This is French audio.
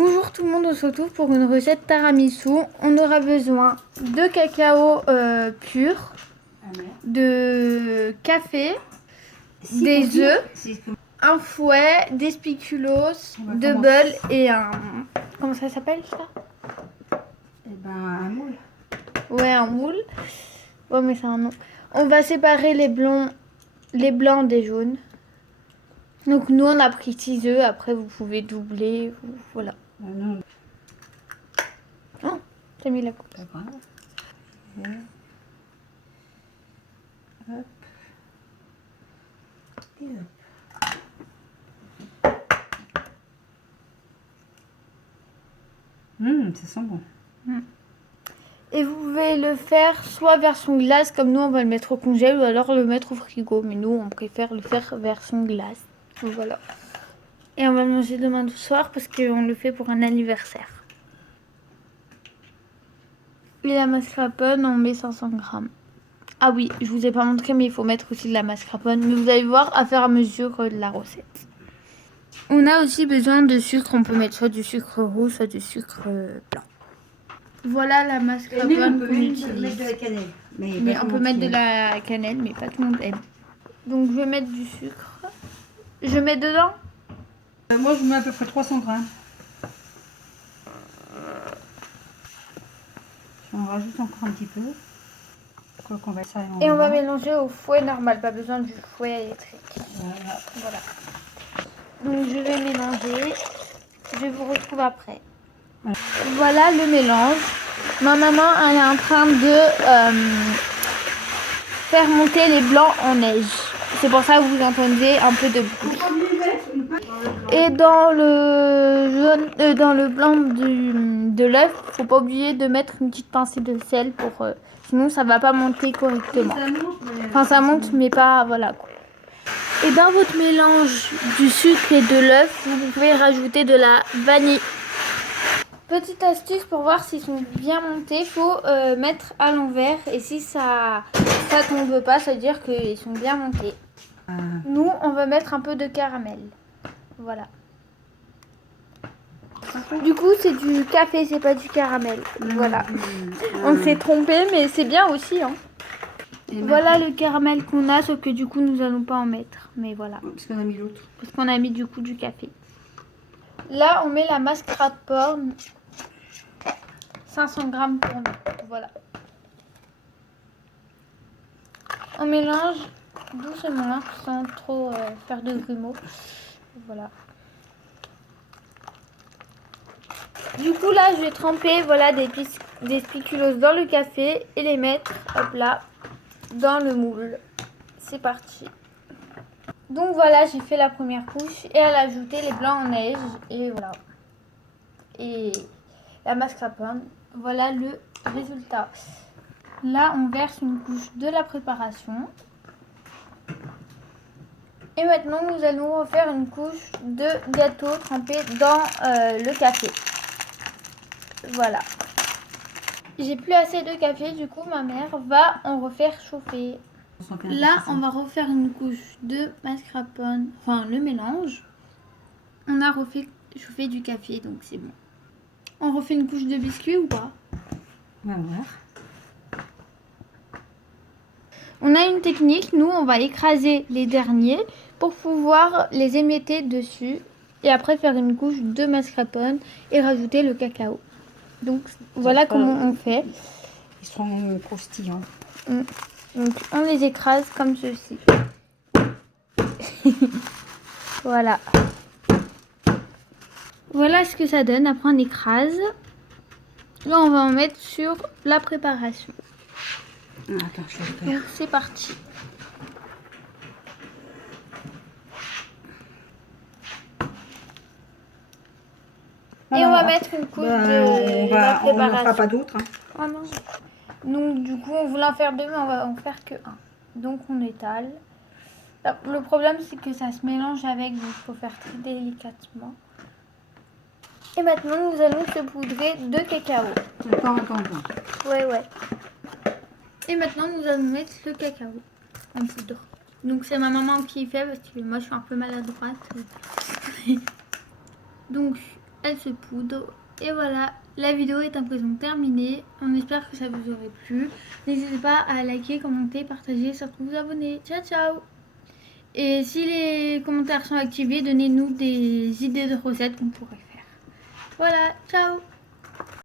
Bonjour tout le monde, on se retrouve pour une recette tiramisu. On aura besoin de cacao pur, de café, des œufs, un fouet, des spéculoos, de beurre et un... Comment ça s'appelle ça? Eh ben, un moule. Ouais, un moule. Ouais, mais c'est un nom. On va séparer les blancs des jaunes. Donc nous on a pris 6 œufs, après vous pouvez doubler, voilà. Non, Oh, t'as mis la coupe. pas grave. Et... hop. Et hop. Ça sent bon. Et vous pouvez le faire soit version glace, comme nous on va le mettre au congèle, ou alors le mettre au frigo. Mais nous on préfère le faire version glace. Donc voilà. Et on va le manger demain soir parce qu'on le fait pour un anniversaire. Et la mascarpone, on met 500 grammes. Ah oui, je vous ai pas montré, mais il faut mettre aussi de la mascarpone. Mais vous allez voir à faire à mesure de la recette. On a aussi besoin de sucre. On peut mettre soit du sucre roux, soit du sucre blanc. Voilà la mascarpone qu'on utilise. On peut mettre de la cannelle. Mais on peut mettre de la cannelle, mais pas tout le monde aime. Donc je vais mettre du sucre. Je mets dedans. Moi, je mets à peu près 300 grammes. On rajoute encore un petit peu. Quoi qu'on va ça Et on va mélanger au fouet normal, pas besoin du fouet électrique. Voilà. Donc je vais mélanger. Je vous retrouve après. Voilà le mélange. Ma maman elle est en train de faire monter les blancs en neige. C'est pour ça que vous entendez un peu de bruit. Et dans le jaune, dans le blanc de l'œuf, faut pas oublier de mettre une petite pincée de sel pour sinon ça va pas monter correctement. Enfin ça monte mais pas voilà quoi. Et dans votre mélange du sucre et de l'œuf, vous pouvez rajouter de la vanille. Petite astuce pour voir s'ils sont bien montés, faut mettre à l'envers et si ça tombe pas, ça veut dire qu'ils sont bien montés. Nous, on va mettre un peu de caramel. Voilà. Du coup, c'est du café, c'est pas du caramel. Voilà. On s'est trompé, mais c'est bien aussi. Hein. Voilà le caramel qu'on a, sauf que du coup, nous n'allons pas en mettre. Mais voilà. Parce qu'on a mis l'autre. Parce qu'on a mis du coup du café. Là, on met la mascarpone. 500 grammes pour nous. Voilà. On mélange doucement, sans trop faire de grumeaux. Voilà. Du coup là je vais tremper voilà, des spéculoos dans le café et les mettre hop là dans le moule. C'est parti. Donc voilà, j'ai fait la première couche et elle a ajouté les blancs en neige et voilà. Et la mascarpone, voilà le résultat. Là on verse une couche de la préparation. Et maintenant nous allons refaire une couche de gâteau trempé dans le café. Voilà. J'ai plus assez de café, du coup ma mère va en refaire chauffer. Là, on va refaire une couche de mascarpone, enfin le mélange. On a refait chauffer du café, donc c'est bon. On refait une couche de biscuit ou pas? On va voir. On a une technique, nous on va écraser les derniers pour pouvoir les émietter dessus et après faire une couche de mascarpone et rajouter le cacao. Donc voilà comment on fait. Ils seront croustillants. Donc on les écrase comme ceci. Voilà. Voilà ce que ça donne. Après on écrase. Là on va en mettre sur la préparation. Attends, je vais le faire. Donc c'est parti. Et on va mettre une couche de la préparation. On n'en fera pas d'autres. Hein. Oh non. Donc du coup on voulait en faire deux mais on va en faire que un. Donc on étale. Le problème c'est que ça se mélange avec, donc il faut faire très délicatement. Et maintenant nous allons saupoudrer de cacao. Attends. Ouais. Et maintenant nous allons mettre le cacao en poudre. Donc c'est ma maman qui fait parce que moi je suis un peu maladroite. Donc elle se poudre. Et voilà, la vidéo est à présent terminée. On espère que ça vous aurait plu. N'hésitez pas à liker, commenter, partager, surtout vous abonner. Ciao ciao. Et si les commentaires sont activés, donnez-nous des idées de recettes qu'on pourrait faire. Voilà, ciao.